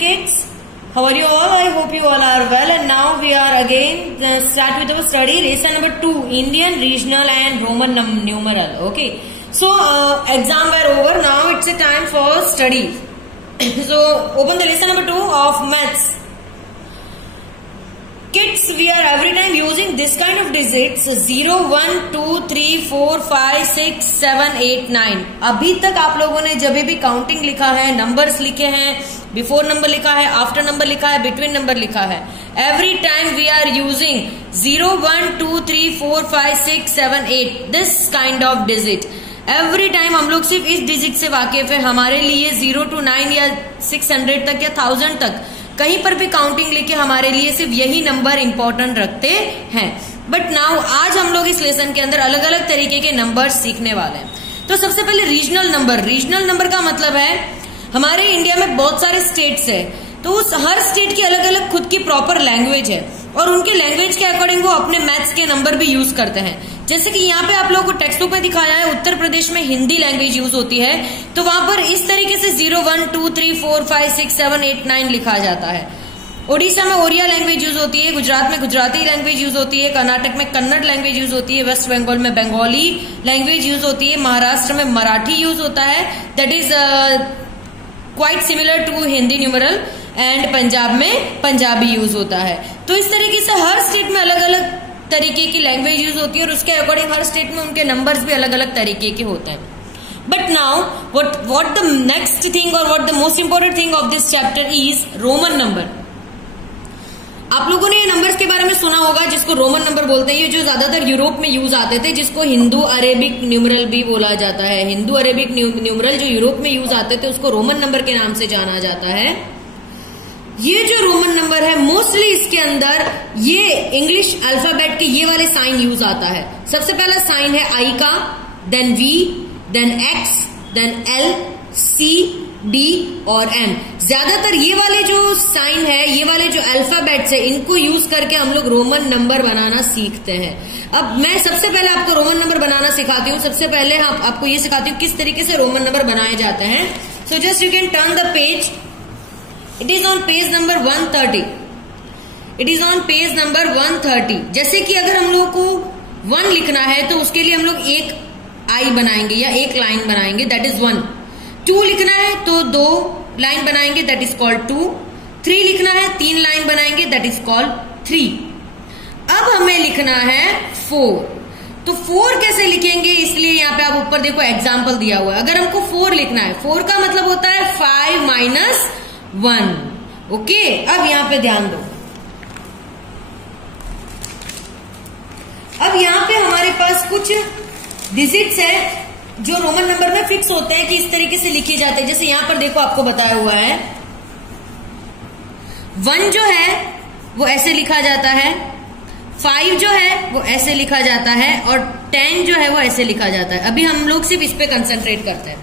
Kids, how are you all? I hope you all are well, and now we are again start with our study lesson number 2, Indian regional and Roman numeral. Okay, so exam were over, now it's a time for study. So open the lesson number 2 of maths. Kids, we are every time using this kind of digits 0, 1, 2, 3, 4, 5, 6, 7, 8, 9. अभी तक आप लोगों ने जब भी counting लिखा है, numbers लिखे हैं, बिफोर नंबर लिखा है, आफ्टर नंबर लिखा है, बिटवीन नंबर लिखा है, every time we are using 0, 1, 2, 3, 4, 5, 6, 7, 8 this kind of digit. Every time हम लोग सिर्फ इस डिजिट से वाकिफ है. हमारे लिए 0 to 9 या 600 तक या 1000 तक कहीं पर भी काउंटिंग लिखे हमारे लिए सिर्फ यही नंबर इंपॉर्टेंट रखते हैं. बट नाउ आज हम लोग इस लेसन के अंदर अलग अलग तरीके के नंबर सीखने वाले हैं. तो सबसे पहले रीजनल नंबर. रीजनल नंबर का मतलब है हमारे इंडिया में बहुत सारे स्टेट्स है, तो उस हर स्टेट की अलग अलग खुद की प्रॉपर लैंग्वेज है और उनके लैंग्वेज के अकॉर्डिंग वो अपने मैथ्स के नंबर भी यूज करते हैं. जैसे कि यहाँ पे आप लोगों को टेक्स्ट बुक में दिखाया है, उत्तर प्रदेश में हिंदी लैंग्वेज यूज होती है, तो वहां पर इस तरीके से 0, 1, 2, 3, 4, 5, 6, 7, 8, 9 लिखा जाता है. ओडिशा में ओरिया लैंग्वेज यूज होती है, गुजरात में गुजराती लैंग्वेज यूज होती है, कर्नाटक में कन्नड़ लैंग्वेज यूज होती है, वेस्ट बंगाल में बंगाली लैंग्वेज यूज होती है, महाराष्ट्र में मराठी यूज होता है, that is quite similar to Hindi numeral, and Punjab में पंजाबी यूज होता है. तो इस तरीके से हर स्टेट में अलग अलग तरीके की लैंग्वेज यूज होती है और उसके अकॉर्डिंग हर स्टेट में उनके नंबर्स भी अलग अलग तरीके के होते हैं. But now what the next thing और what the most important thing of this chapter is Roman number. आप लोगों ने ये नंबर्स के बारे में सुना होगा जिसको रोमन नंबर बोलते हैं. ये जो ज्यादातर यूरोप में यूज आते थे, जिसको हिंदू अरेबिक न्यूमरल भी बोला जाता है. हिंदू अरेबिक न्यूमरल जो यूरोप में यूज आते थे उसको रोमन नंबर के नाम से जाना जाता है. ये जो रोमन नंबर है मोस्टली इसके अंदर ये इंग्लिश अल्फाबेट के ये वाले साइन यूज आता है. सबसे पहला साइन है आई का, then V, then X, then L, C, D और एन. ज्यादातर ये वाले जो साइन है, ये वाले जो अल्फाबेट्स है, इनको यूज करके हम लोग रोमन नंबर बनाना सीखते हैं. अब मैं सबसे पहले आपको रोमन नंबर बनाना सिखाती हूँ. सबसे पहले आपको ये सिखाती हूँ किस तरीके से रोमन नंबर बनाए जाते हैं. So just you can turn the page. It is on page number 130. It is on page number 130. जैसे कि अगर हम लोग को 1 लिखना है तो उसके लिए हम लोग एक आई बनाएंगे या एक लाइन बनाएंगे, दैट इज 1. 2 लिखना है तो 2 लाइन बनाएंगे, दैट इज कॉल्ड 2. 3 लिखना है 3 लाइन बनाएंगे, दैट इज कॉल्ड 3. अब हमें लिखना है 4. तो 4 कैसे लिखेंगे, इसलिए यहाँ पे आप ऊपर देखो एग्जाम्पल दिया हुआ है. अगर हमको 4 लिखना है, 4 का मतलब होता है 5 minus 1. ओके, अब यहां पे ध्यान दो. अब यहां पे हमारे पास कुछ डिजिट्स है जो रोमन नंबर में फिक्स होते हैं कि इस तरीके से लिखे जाते हैं. जैसे यहां पर देखो आपको बताया हुआ है 1 जो है वो ऐसे लिखा जाता है, 5 जो है वो ऐसे लिखा जाता है और 10 जो है वो ऐसे लिखा जाता है. अभी हम लोग सिर्फ इस पे कंसंट्रेट करते हैं.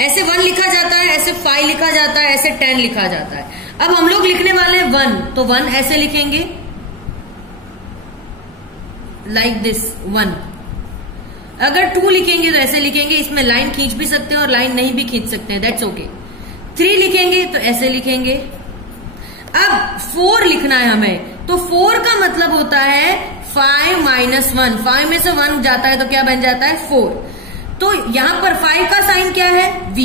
ऐसे 1 लिखा जाता है, ऐसे 5 लिखा जाता है, ऐसे 10 लिखा जाता है. अब हम लोग लिखने वाले हैं 1, तो 1 ऐसे लिखेंगे, लाइक दिस 1. अगर 2 लिखेंगे तो ऐसे लिखेंगे, इसमें लाइन खींच भी सकते हैं और लाइन नहीं भी खींच सकते हैं, दैट्स ओके. 3 लिखेंगे तो ऐसे लिखेंगे. अब 4 लिखना है हमें, तो 4 का मतलब होता है 5 minus 1. 5 में से 1 जाता है तो क्या बन जाता है 4. तो यहां पर 5 का साइन क्या है V,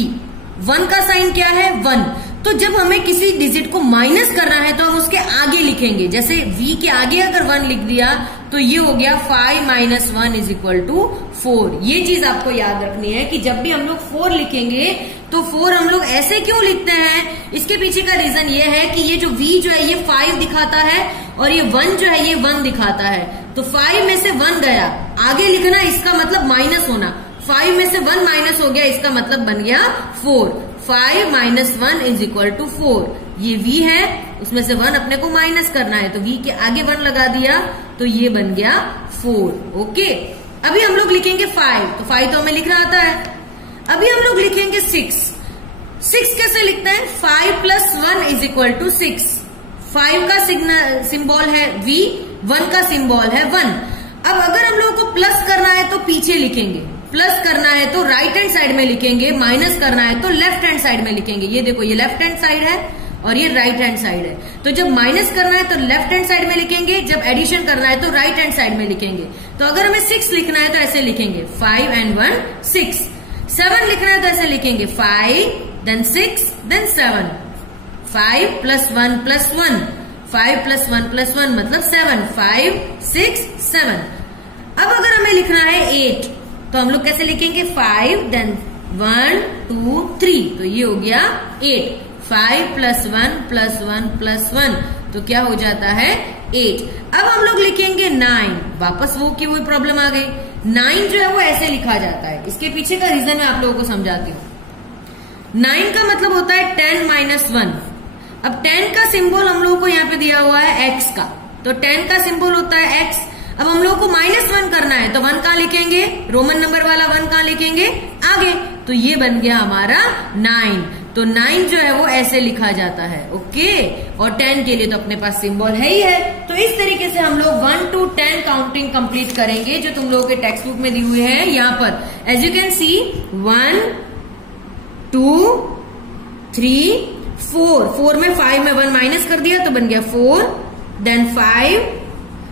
1 का साइन क्या है 1. तो जब हमें किसी डिजिट को माइनस करना है तो हम उसके आगे लिखेंगे. जैसे V के आगे अगर 1 लिख दिया तो ये हो गया 5 minus 1 is equal to 4. ये चीज आपको याद रखनी है कि जब भी हम लोग 4 लिखेंगे तो 4 हम लोग ऐसे क्यों लिखते हैं. इसके पीछे का रीजन ये है कि ये जो V जो है ये 5 दिखाता है और ये 1 जो है ये 1 दिखाता है. तो 5 में से 1 गया, आगे लिखना इसका मतलब माइनस होना. 5 में से 1 माइनस हो गया, इसका मतलब बन गया 4. 5 minus 1 is equal to 4. ये V है, उसमें से 1 अपने को माइनस करना है, तो V के आगे 1 लगा दिया तो ये बन गया 4. ओके, अभी हम लोग लिखेंगे 5, तो 5 तो हमें लिखना आता है. अभी हम लोग लिखेंगे 6. 6 कैसे लिखते हैं, 5 plus 1 is equal to 6. 5 का सिंबल है V, 1 का सिंबल है 1. अब अगर हम लोग को प्लस करना है तो पीछे लिखेंगे, प्लस करना है तो राइट हैंड साइड में लिखेंगे, माइनस करना है तो लेफ्ट हैंड साइड में लिखेंगे. ये देखो ये लेफ्ट हैंड साइड है और ये राइट हैंड साइड है। तो जब माइनस करना है तो लेफ्ट हैंड साइड में लिखेंगे, जब एडिशन करना है तो राइट हैंड साइड में लिखेंगे। तो अगर हमें 6 लिखना है तो ऐसे लिखेंगे 5 and 1 6। 7 लिखना है तो ऐसे लिखेंगे 5 then 6 then 7। 5 plus 1 plus 1, 5 plus 1 plus 1 मतलब 7, 5 6 7। अब अगर हमें लिखना है 8 तो हम लोग कैसे लिखेंगे 5 then 1 2 3, तो ये हो गया 8। 5 plus 1 plus 1 plus 1 तो क्या हो जाता है 8। अब हम लोग लिखेंगे 9, वापस वो की वही प्रॉब्लम आ गई। 9 जो है वो ऐसे लिखा जाता है, इसके पीछे का रीजन मैं आप लोगों को समझाती हूँ। 9 का मतलब होता है 10 minus 1। अब 10 का सिंबल हम लोगों को यहाँ पे दिया हुआ है x का, तो 10 का सिंबल होता है x। अब हम लोगों को -1 करना है तो 1 कहाँ लिखेंगे, रोमन नंबर वाला 1 कहाँ लिखेंगे, आगे। तो ये बन गया हमारा 9। तो 9 जो है वो ऐसे लिखा जाता है, ओके। और 10 के लिए तो अपने पास सिंबल है ही है। तो इस तरीके से हम लोग 1 to 10 काउंटिंग कंप्लीट करेंगे जो तुम लोगों के टेक्स्ट बुक में दी हुई है। यहाँ पर एज यू कैन सी 1 2 3 4, 4 में 5 में 1 माइनस कर दिया तो बन गया 4, देन 5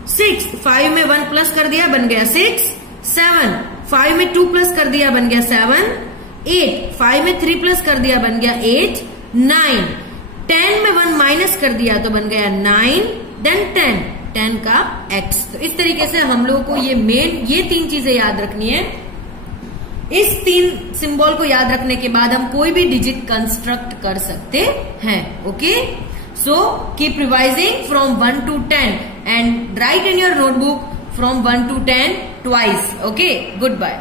6, 5 में 1 प्लस कर दिया बन गया 6, 7, 5 में 2 प्लस कर दिया बन गया 7, 8, 5 में 3 प्लस कर दिया बन गया 8, 9, 10 में 1 माइनस कर दिया तो बन गया 9, देन 10 का x। तो इस तरीके से हम लोगों को ये 3 चीजें याद रखनी है। इस 3 सिंबल को याद रखने के बाद हम कोई भी डिजिट कंस्ट्रक्ट कर सकते हैं, okay. So keep revising from 1 to 10 and write in your notebook from 1 to 10 twice, okay. Goodbye.